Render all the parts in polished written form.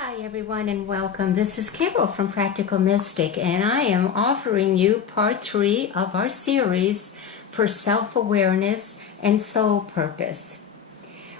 Hi everyone and welcome. This is Carol from Practical Mystic and I am offering you part 3 of our series for self-awareness and soul purpose.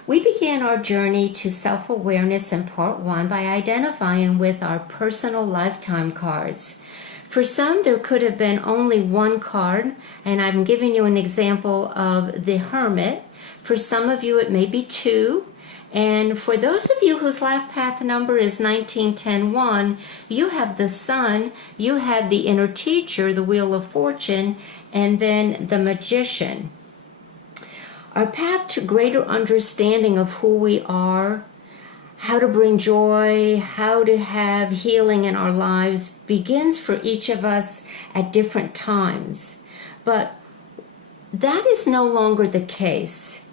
We began our journey to self-awareness in part 1 by identifying with our personal lifetime cards. For some there could have been only one card, and I'm giving you an example of the Hermit. For some of you it may be 2. And for those of you whose life path number is 1910-1, you have the Sun, you have the Inner Teacher, the Wheel of Fortune, and then the Magician. Our path to greater understanding of who we are, how to bring joy, how to have healing in our lives begins for each of us at different times. But that is no longer the case.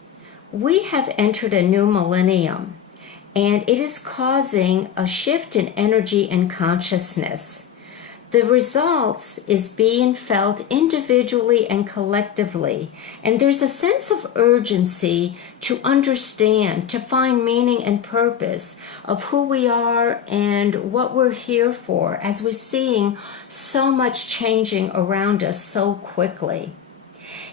We have entered a new millennium, and it is causing a shift in energy and consciousness. The results is being felt individually and collectively, and there's a sense of urgency to understand, to find meaning and purpose of who we are and what we're here for, as we're seeing so much changing around us so quickly.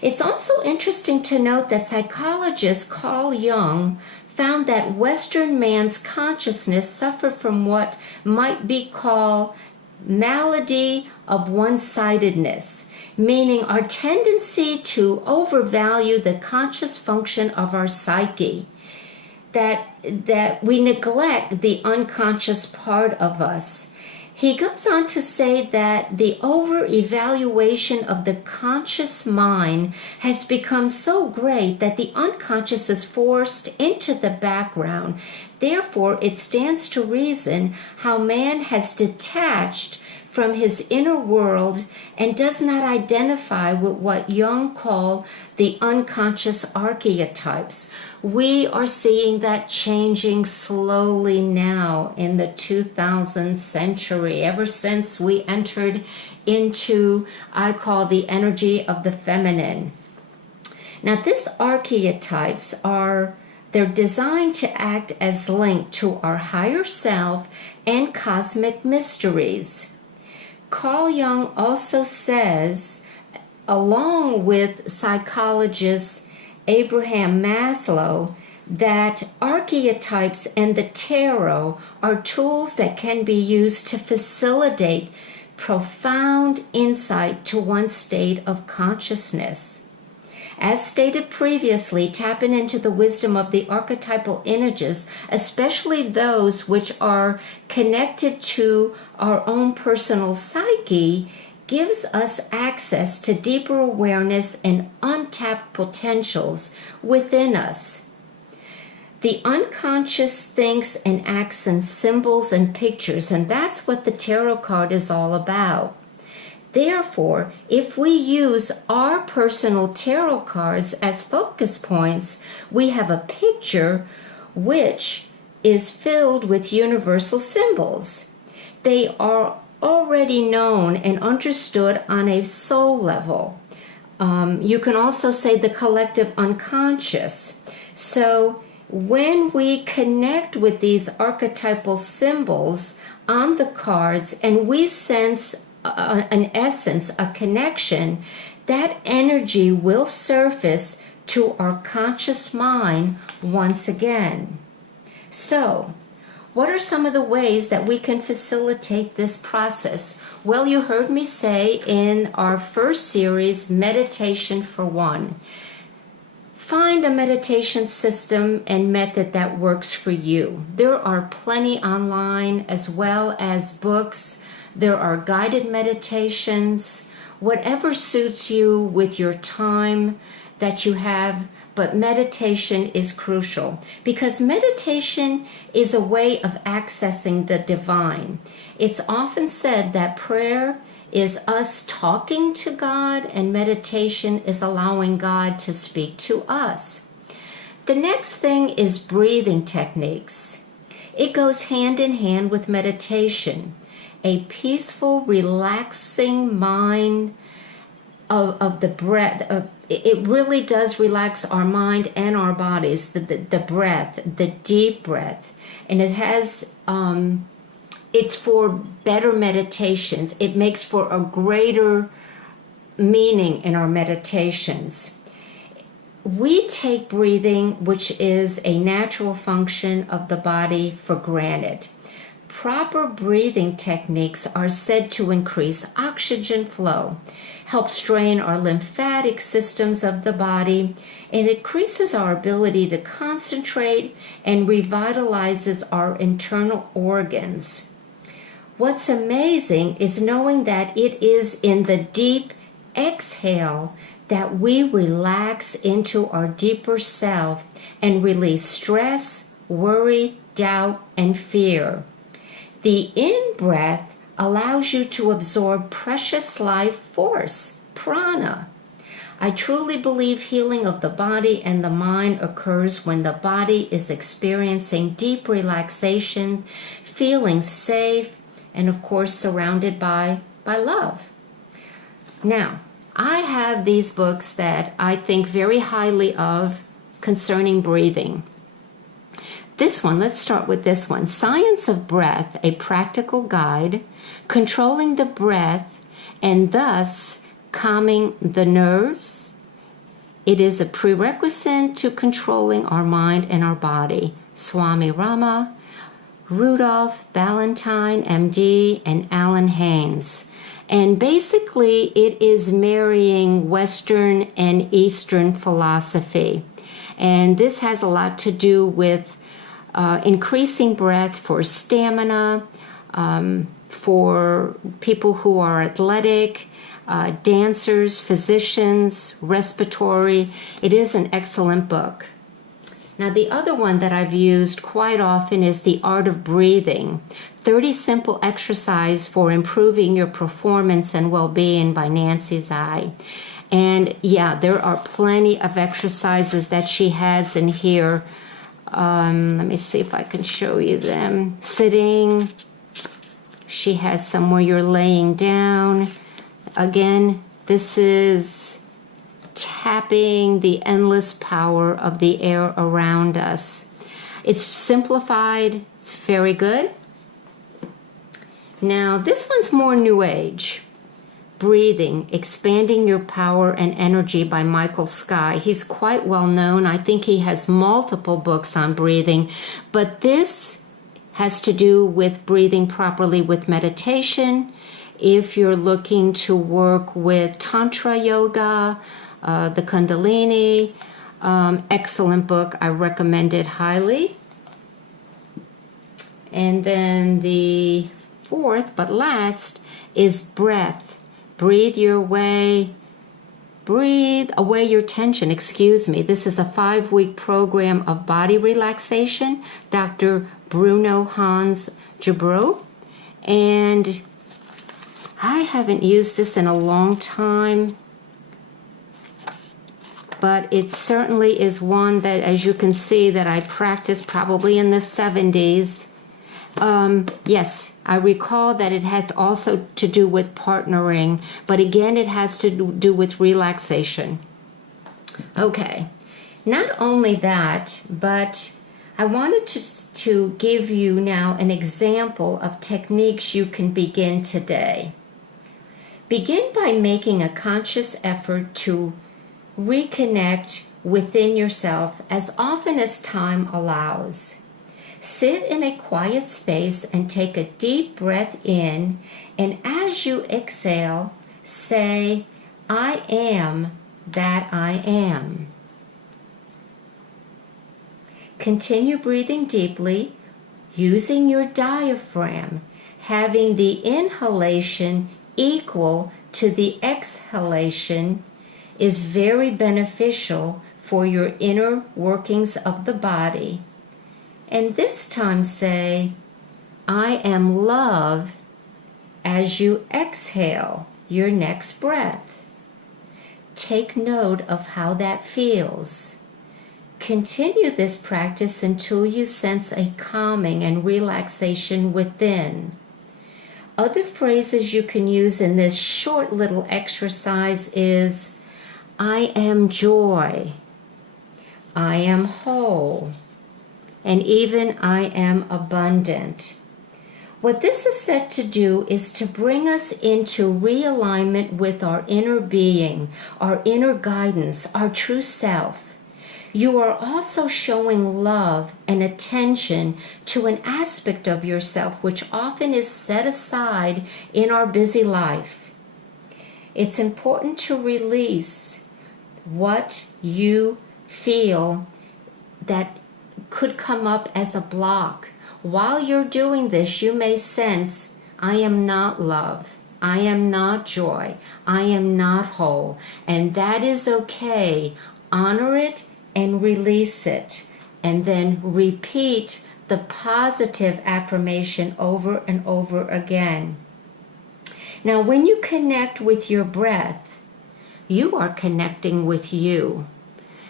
It's also interesting to note that psychologist Carl Jung found that Western man's consciousness suffered from what might be called malady of one-sidedness, meaning our tendency to overvalue the conscious function of our psyche, that we neglect the unconscious part of us. He goes on to say that the over-evaluation of the conscious mind has become so great that the unconscious is forced into the background. Therefore, it stands to reason how man has detached from his inner world and does not identify with what Jung called the unconscious archetypes. We are seeing that changing slowly now in the 2000th century, ever since we entered into, I call, the energy of the feminine. Now, these archetypes they're designed to act as link to our higher self and cosmic mysteries. Carl Jung also says, along with psychologist Abraham Maslow, that archetypes and the tarot are tools that can be used to facilitate profound insight to one's state of consciousness. As stated previously, tapping into the wisdom of the archetypal images, especially those which are connected to our own personal psyche, gives us access to deeper awareness and untapped potentials within us. The unconscious thinks and acts in symbols and pictures, and that's what the tarot card is all about. Therefore, if we use our personal tarot cards as focus points, we have a picture which is filled with universal symbols. They are already known and understood on a soul level. You can also say the collective unconscious. So when we connect with these archetypal symbols on the cards and we sense an essence, a connection, that energy will surface to our conscious mind once again. So, what are some of the ways that we can facilitate this process? Well, you heard me say in our first series, Meditation for One. Find a meditation system and method that works for you. There are plenty online as well as books. There are guided meditations, whatever suits you with your time that you have, but meditation is crucial because meditation is a way of accessing the divine. It's often said that prayer is us talking to God and meditation is allowing God to speak to us. The next thing is breathing techniques. It goes hand in hand with meditation. A peaceful, relaxing mind of the breath. It really does relax our mind and our bodies, the breath, the deep breath. And it has, it's for better meditations. It makes for a greater meaning in our meditations. We take breathing, which is a natural function of the body, for granted. Proper breathing techniques are said to increase oxygen flow, help strain our lymphatic systems of the body, and increases our ability to concentrate and revitalizes our internal organs. What's amazing is knowing that it is in the deep exhale that we relax into our deeper self and release stress, worry, doubt, and fear. The in-breath allows you to absorb precious life force, prana. I truly believe healing of the body and the mind occurs when the body is experiencing deep relaxation, feeling safe, and of course surrounded by love. Now, I have these books that I think very highly of concerning breathing. This one, let's start with this one. Science of Breath, a Practical Guide, Controlling the Breath and thus Calming the Nerves. It is a prerequisite to controlling our mind and our body. Swami Rama, Rudolph, Ballentine, MD, and Alan Hymes. And basically, it is marrying Western and Eastern philosophy. And this has a lot to do with increasing breath for stamina, for people who are athletic, dancers, physicians, respiratory. It is an excellent book. Now, the other one that I've used quite often is The Art of Breathing, 30 Simple Exercise for Improving Your Performance and Well-Being by Nancy Zai. And yeah, there are plenty of exercises that she has in here. Let me see if I can show you them. Sitting. She has some where you're laying down. Again, this is tapping the endless power of the air around us. It's simplified. It's very good. Now, this one's more New Age. Breathing, Expanding Your Power and Energy by Michael Skye. He's quite well known. I think he has multiple books on breathing, but this has to do with breathing properly with meditation. If you're looking to work with Tantra Yoga, the Kundalini, excellent book. I recommend it highly. And then the fourth but last is Breath. Breathe away your tension, This is a 5-week program of body relaxation, Dr. Bruno Hans Geba. And I haven't used this in a long time, but it certainly is one that, as you can see, that I practiced probably in the 70s. Yes, I recall that it has also to do with partnering, but again, it has to do with relaxation. Okay, not only that, but I wanted to give you now an example of techniques you can begin today. Begin by making a conscious effort to reconnect within yourself as often as time allows. Sit in a quiet space and take a deep breath in, and as you exhale, say, I am that I am. Continue breathing deeply, using your diaphragm, having the inhalation equal to the exhalation is very beneficial for your inner workings of the body. And this time say, I am love as you exhale your next breath. Take note of how that feels. Continue this practice until you sense a calming and relaxation within. Other phrases you can use in this short little exercise is, I am joy, I am whole, and even I am abundant. What this is set to do is to bring us into realignment with our inner being, our inner guidance, our true self. You are also showing love and attention to an aspect of yourself which often is set aside in our busy life. It's important to release what you feel that could come up as a block. While you're doing this, you may sense, I am not love, I am not joy, I am not whole, and that is okay. Honor it and release it, and then repeat the positive affirmation over and over again. Now, when you connect with your breath, you are connecting with you.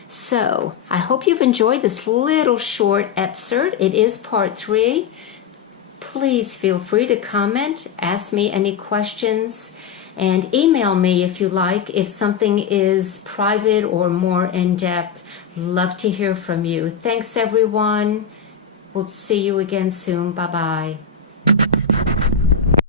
So, I hope you've enjoyed this little short excerpt. It is part 3. Please feel free to comment, ask me any questions, and email me if you like. If something is private or more in-depth, love to hear from you. Thanks, everyone. We'll see you again soon. Bye-bye.